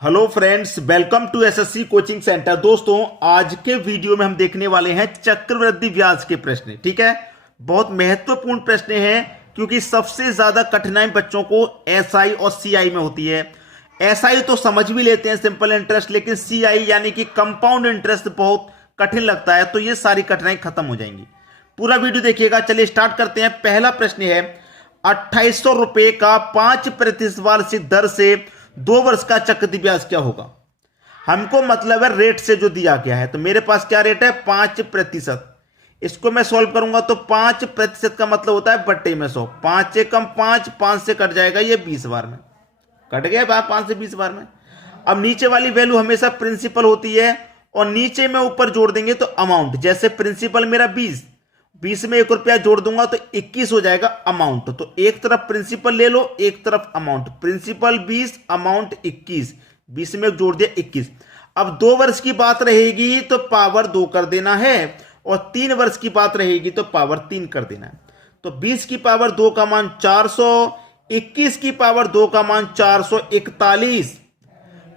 Hello friends, welcome to SSC coaching centre. दोस्तों, आज के वीडियो में हम देखने वाले हैं चक्रवृद्धि ब्याज के प्रश्न। ठीक है, बहुत महत्वपूर्ण प्रश्न हैं क्योंकि सबसे ज्यादा कठिनाई बच्चों को एसआई और सीआई में होती है। एसआई तो समझ भी लेते हैं, सिंपल इंटरेस्ट, लेकिन सीआई यानी कि कंपाउंड इंटरेस्ट बहुत कठिन लगता है, तो ये सारी कठिनाई खत्म हो जाएंगी। पूरा वीडियो देखिएगा। चलिए स्टार्ट करते हैं। पहला प्रश्न है, 2800 रुपए का 5% वार्षिक दर से 2 वर्ष का चक्रवृद्धि ब्याज क्या होगा। हमको मतलब है रेट से जो दिया गया है, तो मेरे पास क्या रेट है 5%। इसको मैं सॉल्व करूंगा तो 5% का मतलब होता है बट्टे में 100। 5 से कम 5 से कट जाएगा, ये 20 बार में कट गया। 5 से 20 बार में। अब नीचे वाली वैल्यू हमेशा प्रिंसिपल होती है और नीचे में ऊपर जोड़ देंगे तो अमाउंट। जैसे प्रिंसिपल मेरा 20 में 1 रुपया जोड़ दूंगा तो 21 हो जाएगा अमाउंट। तो एक तरफ प्रिंसिपल ले लो, एक तरफ अमाउंट। Principal 20, amount 21। 20 में जोड़ दिया 21। अब 2 वर्ष की बात रहेगी तो पावर 2 कर देना है, और 3 वर्ष की बात रहेगी तो पावर 3 कर देना है। तो 20 की पावर 2 का मान 400, 21 की पावर 2 का मान 441।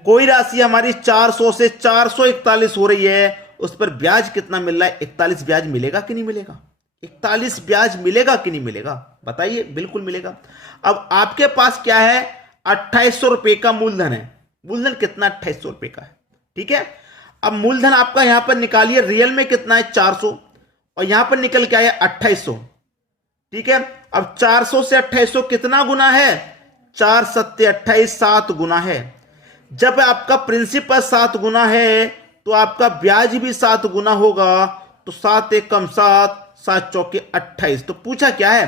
कोई राशि हमारी 400 से 441 हो रही है, उस पर ब्याज कितना मिल रहा है? 41 ब्याज मिलेगा कि नहीं मिलेगा? 41 ब्याज मिलेगा कि नहीं मिलेगा? बताइए। बिल्कुल मिलेगा। अब आपके पास क्या है, 2800 रुपए का मूलधन है। मूलधन कितना? 2800 रुपए का है। ठीक है, अब मूलधन आपका यहां पर निकालिए। रियल में कितना है? 400, और यहां पर निकल के आया 2800। ठीक है, अब 400 से 2800 कितना गुना है? 4 सत्ते 28, 7 गुना है। जब आपका प्रिंसिपल 7 गुना है तो आपका ब्याज भी 7 गुना होगा। तो 7 एक कम 7, 7 चौके 28। तो पूछा क्या है?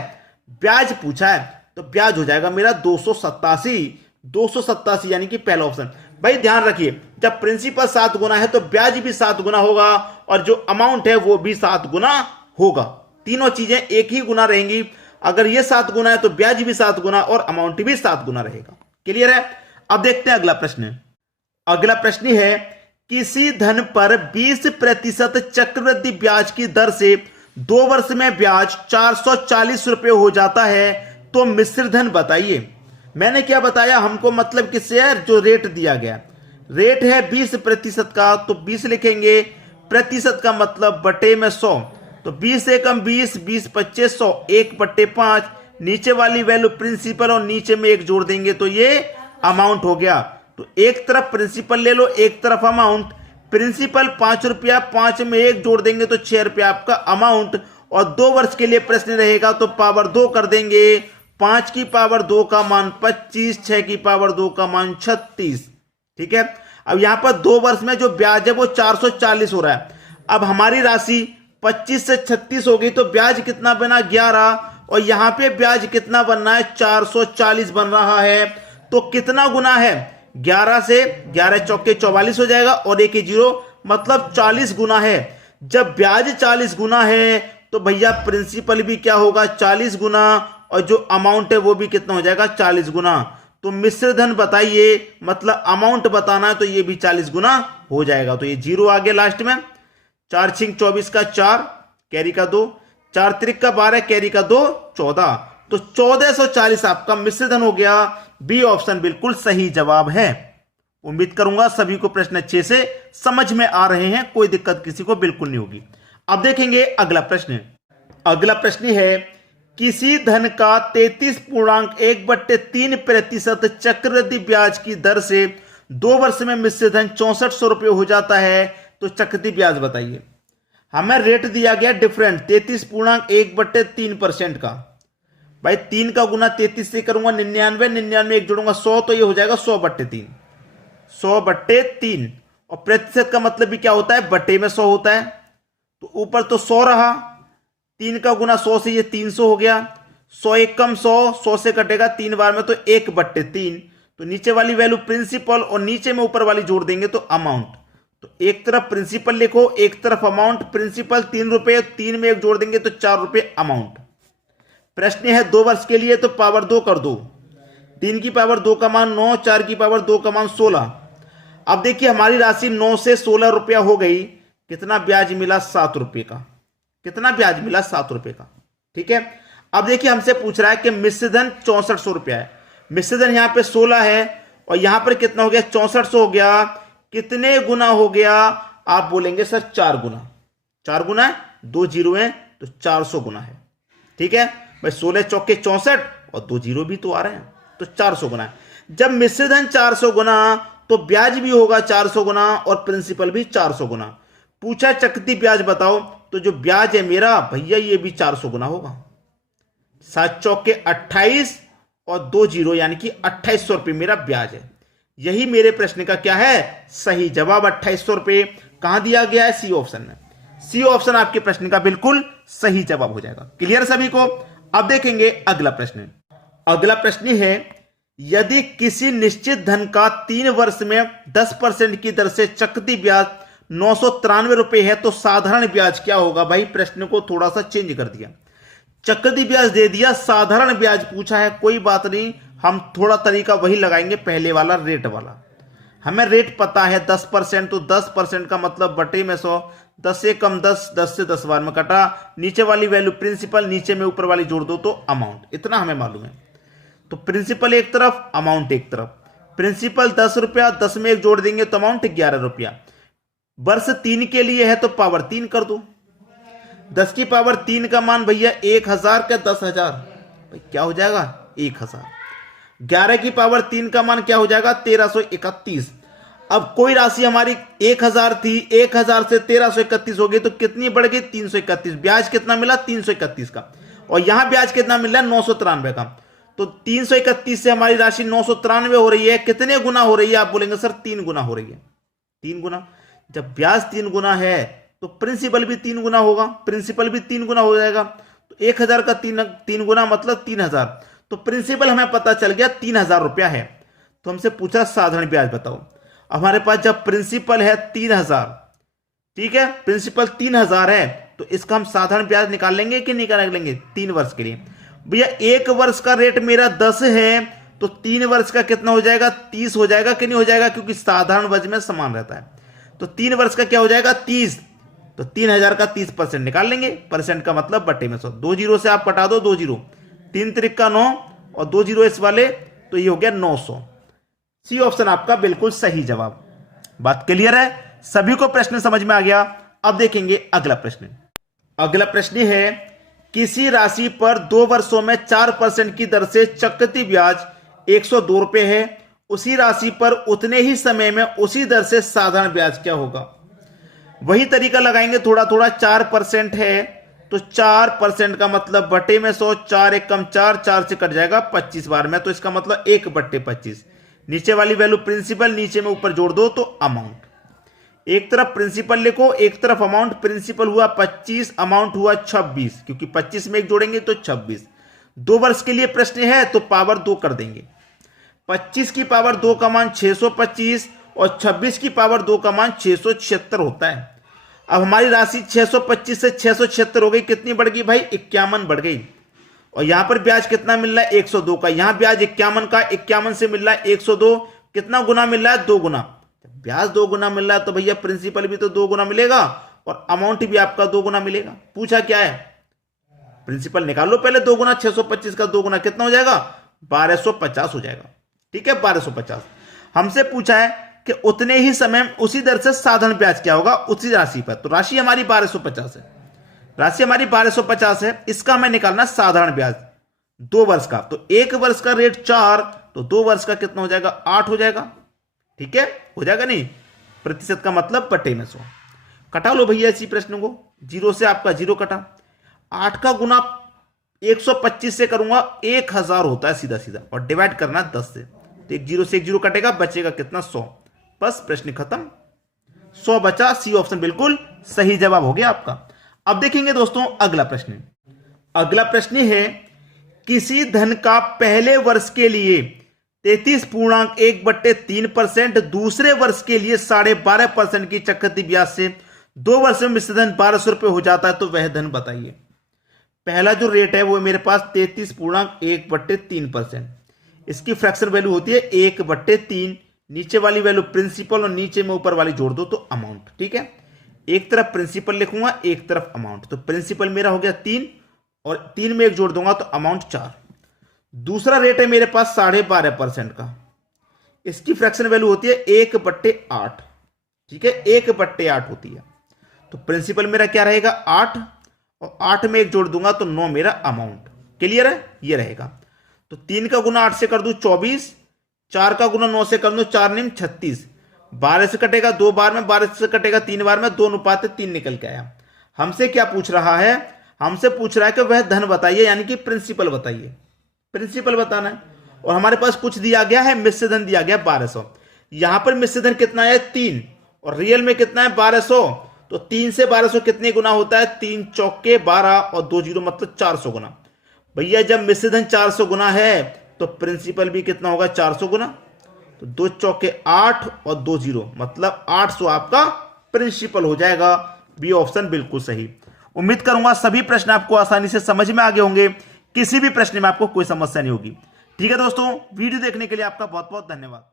ब्याज पूछा है, तो ब्याज हो जाएगा मेरा 287। 287 यानी कि पहला ऑप्शन। भाई ध्यान रखिए, जब प्रिंसिपल 7 गुना है तो ब्याज भी 7 गुना होगा, और जो अमाउंट है वो भी 7 गुना होगा। तीनों चीजें एक ही गुना रहेंगी। अगर ये 7 गुना है तो ब्याज भी 7 गुना और अमाउंट भी 7 गुना रहेगा। क्लियर है? अब देखते हैं अगला प्रश्न। अगला प्रश्न है, किसी धन पर 20% चक्रवृद्धि ब्याज की दर से 2 वर्ष में ब्याज 440 रुपए हो जाता है, तो मिश्र धन बताइए। मैंने क्या बताया? हमको मतलब किससे है? जो रेट दिया गया रेट है 20% का, तो 20 लिखेंगे। प्रतिशत का मतलब बटे में 100। तो 20 से कम 20, 20 25 100, 1/5। नीचे वाली वैल्यू प्रिंसिपल और नीचे में 1 जोड़ देंगे तो ये अमाउंट हो गया। तो एक तरफ प्रिंसिपल ले लो, एक तरफ अमाउंट। प्रिंसिपल 5 रुपया, 5 में 1 जोड़ देंगे तो 6 रुपया आपका अमाउंट। और 2 वर्ष के लिए प्रश्न रहेगा तो पावर 2 कर देंगे। 5 की पावर 2 का मान 25, 6 की पावर 2 का मान 36। ठीक है, अब यहां पर 2 वर्ष में जो ब्याज है वो 440 हो रहा है। अब हमारी राशि 25 से 36 हो गई, तो ब्याज कितना बना? 11। और यहां पे ब्याज कितना बनना है? 440 बन रहा है। तो कितना गुना है? 11 से 11 चौके 44 हो जाएगा, और 1 0, मतलब 40 गुना है। जब ब्याज 40 गुना है तो भैया प्रिंसिपल भी क्या होगा? 40 गुना, और जो अमाउंट है वो भी कितना हो जाएगा? 40 गुना। तो मिश्र धन बताइए, मतलब अमाउंट बताना है, तो ये भी 40 गुना हो जाएगा। तो ये 0 आ गया लास्ट में। 4 छिंग 24 का 4, कैरी का 2, 4 त्रिक का 12, कैरी का 2, 14। तो 1440 आपका मिश्र धन हो गया। बी ऑप्शन बिल्कुल सही जवाब है। उम्मीद करूंगा सभी को प्रश्न अच्छे से समझ में आ रहे हैं, कोई दिक्कत किसी को बिल्कुल नहीं होगी। अब देखेंगे अगला प्रश्न। अगला प्रश्न है, किसी धन का 33.1/3% चक्रवृद्धि ब्याज की दर से 2 वर्ष में मिश्र धन 6400 रुपये हो जाता है, तो चक्रवृद्धि ब्याज बताइए। हमें रेट दिया गया डिफरेंट 33.1/3% का। भाई 3 का गुना 33 से करूंगा 99, 99 1 जोड़ूंगा 100, तो ये हो जाएगा 100/3। 100/3। और प्रतिशत का मतलब भी क्या होता है? बटे में 100 होता है। तो ऊपर तो 100 रहा, 3 का गुना 100 से ये 300 हो गया। 100 एक कम 100, 100 से कटेगा 3 बार में, तो 1/3। तो नीचे वाली वैल्यू प्रिंसिपल और नीचे में ऊपर वाली जोड़ देंगे तो अमाउंट। तो एक तरफ प्रिंसिपल लिखो, एक तरफ अमाउंट। प्रिंसिपल 3 रुपए, 3 में 1 जोड़ देंगे तो 4 रुपए अमाउंट। प्रश्न है 2 वर्ष के लिए, तो पावर 2 कर दो। 3 की पावर 2 का मान 9, 4 की पावर 2 का मान 16। अब देखिए हमारी राशि 9 से 16 रुपया हो गई। कितना ब्याज मिला? 7 रुपए का। कितना ब्याज मिला? 7 रुपए का। ठीक है, अब देखिए हमसे पूछ रहा है कि मिश्र धन 6400 रुपया है। मिश्र धन यहां पे 16 है, और यहां पर कितना हो गया, 6400 हो गया। कितने गुना हो गया, आप बोलेंगे सर 4 गुना। 4 गुना है, 2 जीरो है तो 400 गुना है। ठीक है भाई, 16 चौके 64 और 2 जीरो भी तो आ रहे हैं, तो 400 गुना है। जब मिश्र धन 400 गुना तो ब्याज भी होगा 400 गुना और प्रिंसिपल भी 400 गुना। पूछा चक्रवृद्धि ब्याज बताओ, तो जो ब्याज है मेरा भैया ये भी 400 गुना होगा। 7 चौके 28 और 2 जीरो यानी कि 2800 रुपये मेरा ब्याज है। यही मेरे प्रश्न का क्या है, सही जवाब 2800 रुपये। कहां दिया गया है, सी ऑप्शन में। सी ऑप्शन आपके प्रश्न का बिल्कुल सही जवाब हो जाएगा। क्लियर सभी को। अब देखेंगे अगला प्रश्न। अगला प्रश्न है, यदि किसी निश्चित धन का 3 वर्ष में 10% की दर से चक्रवृद्धि ब्याज 993 रुपए है तो साधारण ब्याज क्या होगा। भाई प्रश्न को थोड़ा सा चेंज कर दिया, चक्रवृद्धि ब्याज दे दिया, साधारण ब्याज पूछा है। कोई बात नहीं, हम थोड़ा तरीका वही लगाएंगे, पहले वाला रेट वाला। हमें रेट पता है 10%, तो 10% का मतलब बटे में 100, 10 से कम 10, 10 से 10 बार में कटा, नीचे वाली वैल्यू प्रिंसिपल, नीचे में ऊपर वाली जोड़ दो तो अमाउंट। इतना हमें मालूम है। तो प्रिंसिपल एक तरफ, अमाउंट एक तरफ। प्रिंसिपल 10 रुपया, 10 में एक जोड़ देंगे तो अमाउंट 11 रुपया। वर्ष 3 के लिए है तो पावर 3 कर दो। 10 की पावर 3 का मान भैया 1000 का 10,000, भाई क्या हो जाएगा 1000। 11 की पावर 3 का मान क्या हो जाएगा 1331। अब कोई राशि हमारी 1000 थी, 1000 से 1331 हो गई तो कितनी बढ़ गई 331। ब्याज कितना मिला 331 का, और यहां ब्याज कितना मिल रहा है 993 का। तो 331 से हमारी राशि 993 हो रही है। कितने गुना हो रही है, आप बोलेंगे सर 3 गुना हो रही है। 3 गुना, जब ब्याज 3 गुना है तो प्रिंसिपल भी 3 गुना होगा, प्रिंसिपल भी 3 गुना हो जाएगा। तो 1000 का 3 गुना मतलब 3000। तो प्रिंसिपल हमें पता चल गया 3000 रुपया है। तो हमसे पूछा साधारण ब्याज बताओ। हमारे पास जब प्रिंसिपल है 3000, ठीक है, प्रिंसिपल 3000 है तो इसका हम साधारण ब्याज निकाल लेंगे कि नहीं निकाल लेंगे 3 वर्ष के लिए। भैया 1 वर्ष का रेट मेरा 10 है तो 3 वर्ष का कितना हो जाएगा 30 हो जाएगा कि नहीं हो जाएगा, क्योंकि साधारण वर्ष में समान रहता है। तो 3 वर्ष का क्या हो जाएगा 30, तो 3000 का 30% निकाल लेंगे। परसेंट का मतलब बटे में 100। 2 जीरो से आप कटा दो, 2 जीरो, 3 त्रिक का 9 और 2 जीरो इस वाले, तो ये हो गया 900। सी ऑप्शन आपका बिल्कुल सही जवाब। बात क्लियर है, सभी को प्रश्न समझ में आ गया। अब देखेंगे अगला प्रश्न। अगला प्रश्न है, किसी राशि पर 2 वर्षों में 4% की दर से चक्रवृद्धि ब्याज 102 रुपए है, उसी राशि पर उतने ही समय में उसी दर से साधारण ब्याज क्या होगा। वही तरीका लगाएंगे थोड़ा थोड़ा। 4% है तो 4% का मतलब बटे में 100, 4 एक कम 4, 4 से कट जाएगा 25 बार में, तो इसका मतलब 1/25। नीचे वाली वैल्यू प्रिंसिपल, नीचे में ऊपर जोड़ दो तो अमाउंट। एक तरफ प्रिंसिपल लिखो, एक तरफ अमाउंट। प्रिंसिपल हुआ 25, अमाउंट हुआ 26, क्योंकि 25 में एक जोड़ेंगे तो 26। 2 वर्ष के लिए प्रश्न है तो पावर 2 कर देंगे। 25 की पावर 2 का मान 625 और 26 की पावर 2 का मान 676 होता है। अब हमारी राशि 625 से 676 हो गई, कितनी बढ़ गई भाई 51 बढ़ गई। और यहां पर ब्याज कितना मिल रहा है 102 का, यहां ब्याज 51 का, 51 से मिल रहा है 102। कितना गुना मिल रहा है 2 गुना। ब्याज 2 गुना मिल रहा है तो भैया प्रिंसिपल भी तो 2 गुना मिलेगा और अमाउंट भी आपका 2 गुना मिलेगा। पूछा क्या है, प्रिंसिपल निकाल लो पहले। 2 गुना 625 का 2 गुना कितना हो जाएगा 1250 हो जाएगा। ठीक है 1250। हमसे पूछा है कि उतने ही समय उसी दर से साधारण ब्याज क्या होगा उसी राशि पर। तो राशि हमारी 1250 है, राशि हमारी 1250 है। इसका हमें निकालना साधारण ब्याज 2 वर्ष का। तो 1 वर्ष का रेट 4, तो 2 वर्ष का कितना हो जाएगा 8 हो जाएगा। ठीक है हो जाएगा नहीं, प्रतिशत का मतलब बटे में 100। कटा लो भैया इसी प्रश्न को, 0 से आपका 0 कटा। 8 का गुना 125 से करूंगा 1000 होता है सीधा सीधा, और डिवाइड करना 10 से, तो 1 0 से 1 0 कटेगा, बचेगा कितना 100। बस प्रश्न खत्म, 100 बचा। सी ऑप्शन बिल्कुल सही जवाब हो गया आपका। अब देखेंगे दोस्तों अगला प्रश्न। अगला प्रश्न है, किसी धन का पहले वर्ष के लिए 33.1/3%, दूसरे वर्ष के लिए 12.5% की चक्रवृद्धि ब्याज से 2 वर्ष में मिश्र धन 1200 रुपये हो जाता है, तो वह धन बताइए। पहला जो रेट है वो मेरे पास 33.1/3%, इसकी फ्रैक्शन वैल्यू होती है 1/3। नीचे वाली वैल्यू प्रिंसिपल और नीचे में ऊपर वाली जोड़ दो तो अमाउंट। ठीक है, एक तरफ प्रिंसिपल लिखूंगा, एक तरफ अमाउंट। तो प्रिंसिपल मेरा हो गया 3 और 3 में एक जोड़ दूंगा तो अमाउंट 4। दूसरा रेट है मेरे पास 12.5% का, इसकी फ्रैक्शन वैल्यू होती है 1/8। ठीक है, 1/8 होती है। तो प्रिंसिपल मेरा क्या रहेगा 8, और 8 में 1 जोड़ दूंगा तो 9 मेरा अमाउंट। क्लियर है, ये रहेगा। तो 3 का गुना 8 से कर दूं 24, 4 का गुना 9 से कर दूं 4 9 36, 12 से कटेगा 2 बार में, 12 से कटेगा 3 बार में, 2 अनुपात 3 निकल के आया। हमसे क्या पूछ रहा है, हमसे पूछ रहा है कि वह धन बताइए, यानी कि प्रिंसिपल बताइए, प्रिंसिपल बताना है। और हमारे पास कुछ दिया गया है, मिश्र धन दिया गया 1200। यहां पर मिश्र धन कितना है 3, और रियल में कितना है 1200। तो 3 से 1200 कितने गुना होता है, 3 चौके 12 और 2 जीरो मतलब 400 गुना। भैया जब मिश्र धन 400 गुना है तो प्रिंसिपल भी कितना होगा 400 गुना। तो 2 चौके 8 और 2 जीरो मतलब 800 आपका प्रिंसिपल हो जाएगा। बी ऑप्शन बिल्कुल सही। उम्मीद करूंगा सभी प्रश्न आपको आसानी से समझ में आ गए होंगे, किसी भी प्रश्न में आपको कोई समस्या नहीं होगी। ठीक है दोस्तों, वीडियो देखने के लिए आपका बहुत बहुत धन्यवाद।